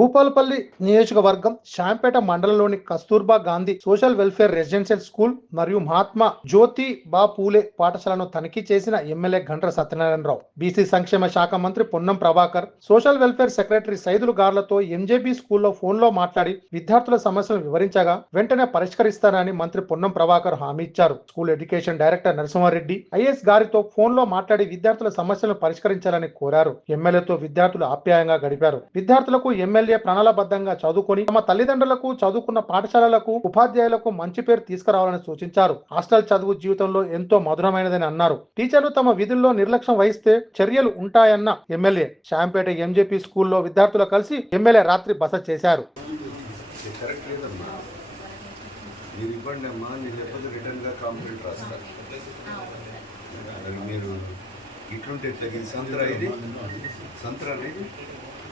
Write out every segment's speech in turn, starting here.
భూపాలపల్లి నియోజకవర్గం శాంపేట మండలంలోని Kasturba Gandhi social welfare residential school మరియు మహాత్మా జ్యోతి బా పూలే పాఠశాలను తనిఖీ చేసిన ఎమ్మెల్యే గంట్ర సత్యనారాయణరావు బీసీ సంక్షేమ శాఖ మంత్రి Ponnam Prabhakar social welfare secretary Saidulu గార్లతో MJB స్కూల్లో ఫోన్లో మాట్లాడి విద్యార్థుల సమస్యలను వివరించగా వెంటనే పరిష్కరిస్తారని మంత్రి పొన్నం ప్రభాకర్ హామీ ఇచ్చారు. School education director Narasimha Reddy IAS గారితో ఫోన్లో మాట్లాడి విద్యార్థుల సమస్యలను పరిష్కరించాలని కోరారు. ఎమ్మెల్యేతో విద్యార్థులు ఆప్యాయంగా గడిపారు. విద్యార్థులకు ఎమ్మెల్యే ప్రణాళబద్ధంగా చదువుకొని తమ తల్లిదండ్రులకు చదువుకున్న పాఠశాలలకు ఉపాధ్యాయులకు మంచి పేరు తీసుకురావాలని సూచించారు. హాస్టల్ చదువు జీవితంలో ఎంతో మధురమైనదని అన్నారు. టీచర్లు తమ విధుల్లో నిర్లక్ష్యం వహిస్తే చర్యలు ఉంటాయన్న ఎమ్మెల్యే శాంపేట ఎంజేపీ స్కూల్లో విద్యార్థులు కలిసి ఎమ్మెల్యే రాత్రి బస చేశారు. మీరు ఇవ్వండి అమ్మా లేకపోతే రిటర్న్గా కాంప్లైంట్ మీరు ఇట్లుంటే తగిన సంత్రా ఇది? సంత్రా అనేది?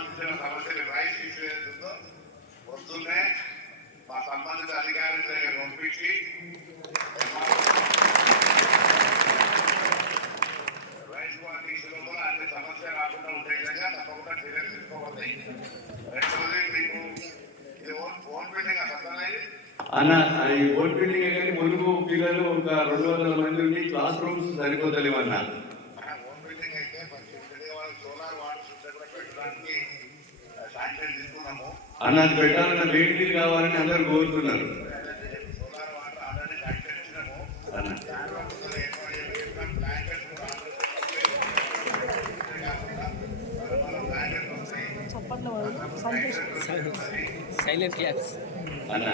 సంబంధించిన సమస్యలు రైస్ ఇష్యూ ఏదైతుందో పొద్దున్నే మా సంబంధిత అధికారుల దగ్గర పంపించి రైస్ అన్ని సమస్య రాకుండా ఉండే విధంగా తప్పకుండా చర్యలు తీసుకోబడతాయి రెండవది మీకు ఇది ఓన్ ఫోన్ బిల్డింగ్ అసలు అన్న ఈ బిల్డింగ్ కానీ ములుగు పిల్లలు ఒక రెండు వందల మంది క్లాస్ రూమ్స్ సరిపోతలేవు అన్న ఓన్ బిల్డింగ్ అయితే మంచి విజయవాడ సోలార్ వాటర్ సిస్టమ్ కూడా పెట్టడానికి శాంక్షన్ తీసుకున్నాము అన్న. అది పెట్టాలన్న వేడి కావాలని అందరు కోరుతున్నారు సైలెంట్ క్లాప్స్ అన్న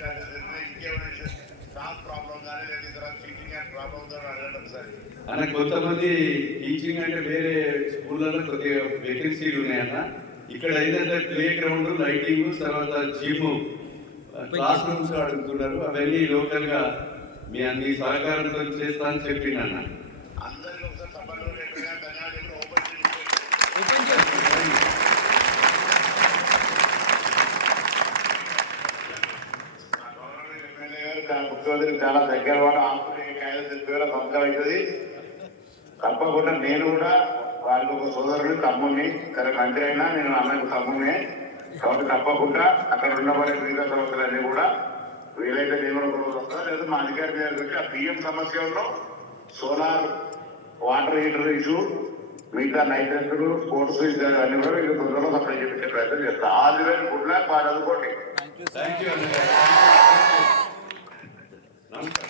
ఇంకేమైనా స్టాఫ్ ప్రాబ్లం కానీ లేదా ఇతర టీచింగ్ అండ్ ప్రాబ్లం ఉందని అడగండి ఒకసారి అన్న కొంతమంది టీచింగ్ అంటే వేరే స్కూళ్ళలో కొద్దిగా వేకెన్సీలు ఉన్నాయన్న ఇక్కడ ఏంటంటే ప్లే గ్రౌండ్ లైటింగ్ తర్వాత జిమ్ క్లాస్ రూమ్స్ అడుగుతున్నారు. అవన్నీ లోకల్గా మీ అన్ని సహకారంతో చేస్తా అని చెప్పిండన్న అందరికీ ఒకసారి గారు చాలా దగ్గర వాడు ఆకుని కాయలు చెప్పేలా సంవత్సరం అవుతుంది. తప్పకుండా నేను కూడా వారికి ఒక సోదరుడు తమ్ముడిని సరే మంత్రి అయినా నేను అన్నకు తమ్ముడినే. కాబట్టి తప్పకుండా అక్కడ ఉండబడే మిగతా సమస్యలన్నీ కూడా వీలైతే నేను కూడా ఒక రోజు వస్తా లేదా మా అధికారి దగ్గర పెట్టి ఆ బియ్యం సమస్యలో సోలార్ వాటర్ హీటర్ ఇష్యూ మిగతా నైట్రెస్టులు స్పోర్ట్స్ అన్ని కూడా మీకు తొందరలో సప్లై చేపించే ప్రయత్నం చేస్తా. All the way good luck you అన్న Thank you.